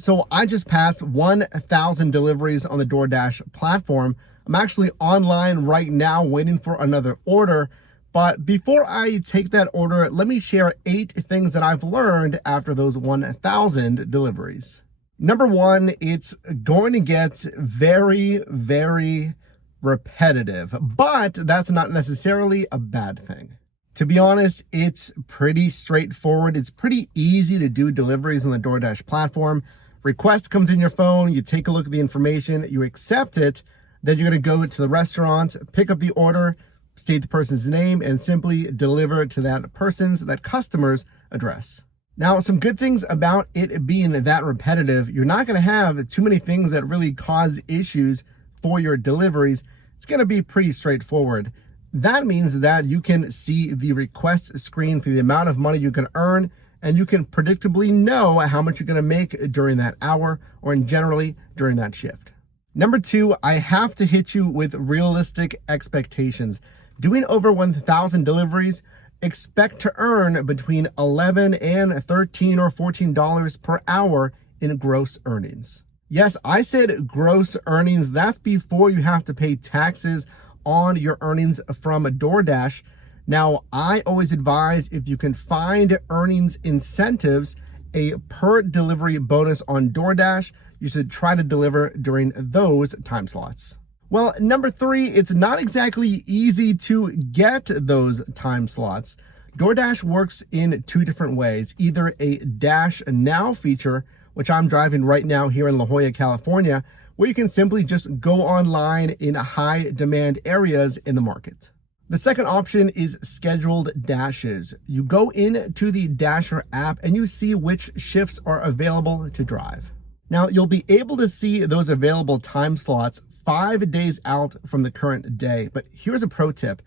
So I just passed 1,000 deliveries on the DoorDash platform. I'm actually online right now waiting for another order. But before I take that order, let me share 8 things that I've learned after those 1,000 deliveries. Number 1, it's going to get very, very repetitive, but that's not necessarily a bad thing. To be honest, it's pretty straightforward. It's pretty easy to do deliveries on the DoorDash platform. Request comes in your phone, you take a look at the information, you accept it, then you're going to go to the restaurant, pick up the order, state the person's name, and simply deliver it to that customer's address. Now, some good things about it being that repetitive, you're not going to have too many things that really cause issues for your deliveries. It's going to be pretty straightforward. That means that you can see the request screen for the amount of money you can earn, and you can predictably know how much you're going to make during that hour or generally during that shift. Number 2, I have to hit you with realistic expectations. Doing over 1,000 deliveries, expect to earn between $11 and $13 or $14 per hour in gross earnings. Yes, I said gross earnings. That's before you have to pay taxes on your earnings from DoorDash. Now, I always advise if you can find earnings incentives, a per delivery bonus on DoorDash, you should try to deliver during those time slots. Well, number 3, it's not exactly easy to get those time slots. DoorDash works in 2 different ways, either a Dash Now feature, which I'm driving right now here in La Jolla, California, where you can simply just go online in high demand areas in the market. The second option is scheduled dashes. You go into the Dasher app and you see which shifts are available to drive. Now, you'll be able to see those available time slots 5 days out from the current day. But here's a pro tip.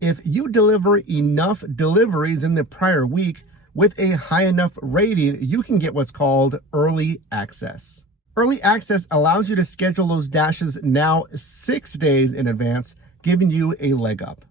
If you deliver enough deliveries in the prior week with a high enough rating, you can get what's called early access. Early access allows you to schedule those dashes now 6 days in advance, giving you a leg up.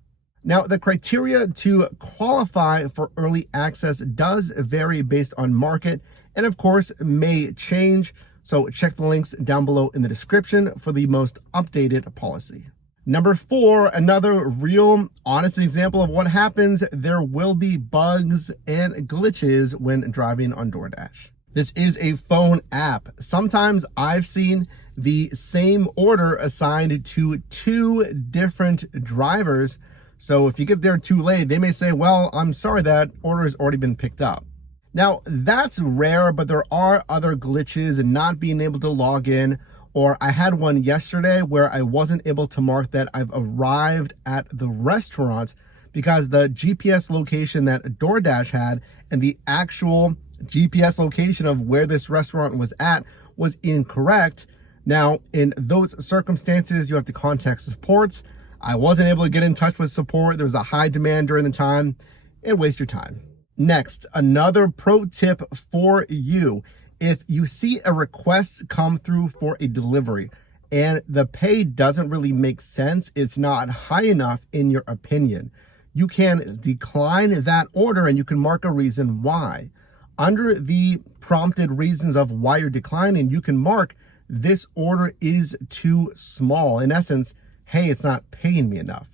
Now, the criteria to qualify for early access does vary based on market and, of course, may change. So check the links down below in the description for the most updated policy. Number 4, another real honest example of what happens. There will be bugs and glitches when driving on DoorDash. This is a phone app. Sometimes I've seen the same order assigned to 2 different drivers. So if you get there too late, they may say, well, I'm sorry, that order has already been picked up. Now, that's rare, but there are other glitches and not being able to log in. Or I had one yesterday where I wasn't able to mark that I've arrived at the restaurant because the GPS location that DoorDash had and the actual GPS location of where this restaurant was at was incorrect. Now, in those circumstances, you have to contact support. I wasn't able to get in touch with support. There was a high demand during the time. It wastes your time. Next, another pro tip for you. If you see a request come through for a delivery and the pay doesn't really make sense, it's not high enough in your opinion, you can decline that order and you can mark a reason why. Under the prompted reasons of why you're declining, you can mark this order is too small. In essence, hey, it's not paying me enough.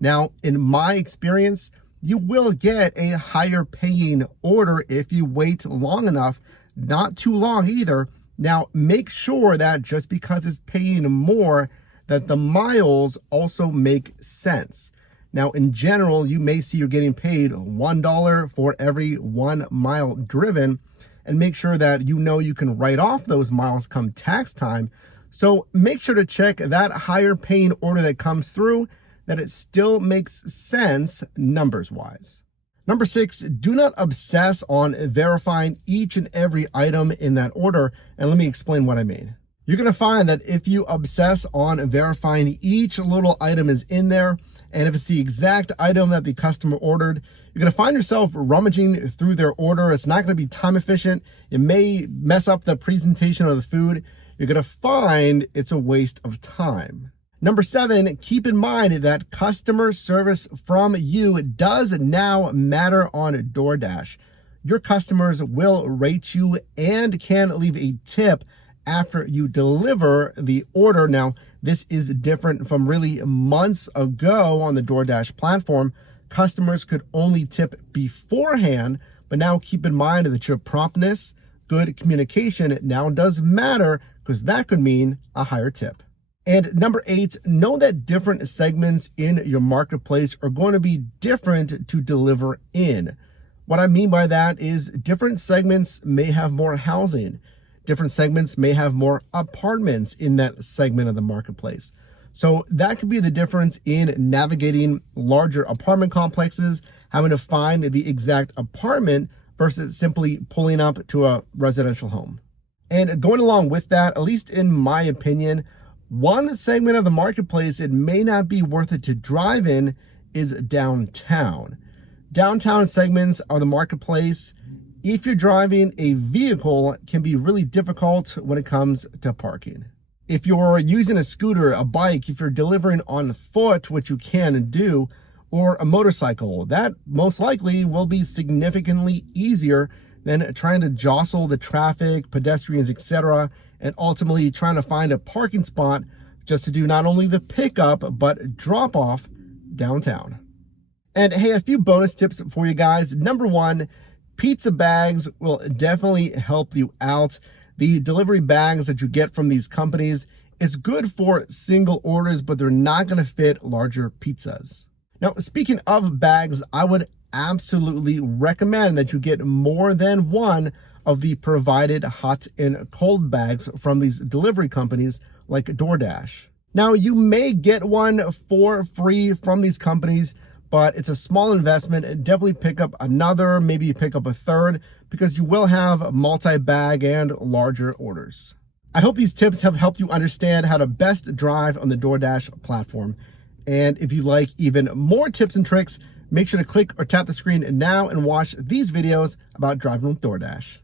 Now, in my experience, you will get a higher paying order if you wait long enough, not too long either. Now, make sure that just because it's paying more, that the miles also make sense. Now, in general, you may see you're getting paid $1 for every 1 mile driven, and make sure that you know you can write off those miles come tax time. So make sure to check that higher paying order that comes through, that it still makes sense numbers wise. Number 6, do not obsess on verifying each and every item in that order. And let me explain what I mean. You're going to find that if you obsess on verifying each little item is in there, and if it's the exact item that the customer ordered, you're going to find yourself rummaging through their order. It's not going to be time efficient. It may mess up the presentation of the food. You're going to find it's a waste of time. Number 7, keep in mind that customer service from you does now matter on DoorDash. your customers will rate you and can leave a tip after you deliver the order. Now, this is different from really months ago on the DoorDash platform. Customers could only tip beforehand, but now keep in mind that your promptness, good communication now does matter, because that could mean a higher tip. And number 8, know that different segments in your marketplace are going to be different to deliver in. What I mean by that is different segments may have more housing. Different segments may have more apartments in that segment of the marketplace. So that could be the difference in navigating larger apartment complexes, having to find the exact apartment versus simply pulling up to a residential home. And going along with that, at least in my opinion, one segment of the marketplace it may not be worth it to drive in is downtown. Downtown segments of the marketplace, if you're driving a vehicle, can be really difficult when it comes to parking. If you're using a scooter, a bike, if you're delivering on foot, which you can do, or a motorcycle, that most likely will be significantly easier than trying to jostle the traffic, pedestrians, etc., and ultimately trying to find a parking spot just to do not only the pickup, but drop off downtown. And hey, a few bonus tips for you guys. Number 1, pizza bags will definitely help you out. The delivery bags that you get from these companies, it's good for single orders, but they're not going to fit larger pizzas. Now, speaking of bags, I would absolutely recommend that you get more than one of the provided hot and cold bags from these delivery companies like DoorDash. Now, you may get one for free from these companies, but it's a small investment. Definitely pick up another, maybe pick up a third, because you will have multi-bag and larger orders. I hope these tips have helped you understand how to best drive on the DoorDash platform. And if you'd like even more tips and tricks, make sure to click or tap the screen now and watch these videos about driving with DoorDash.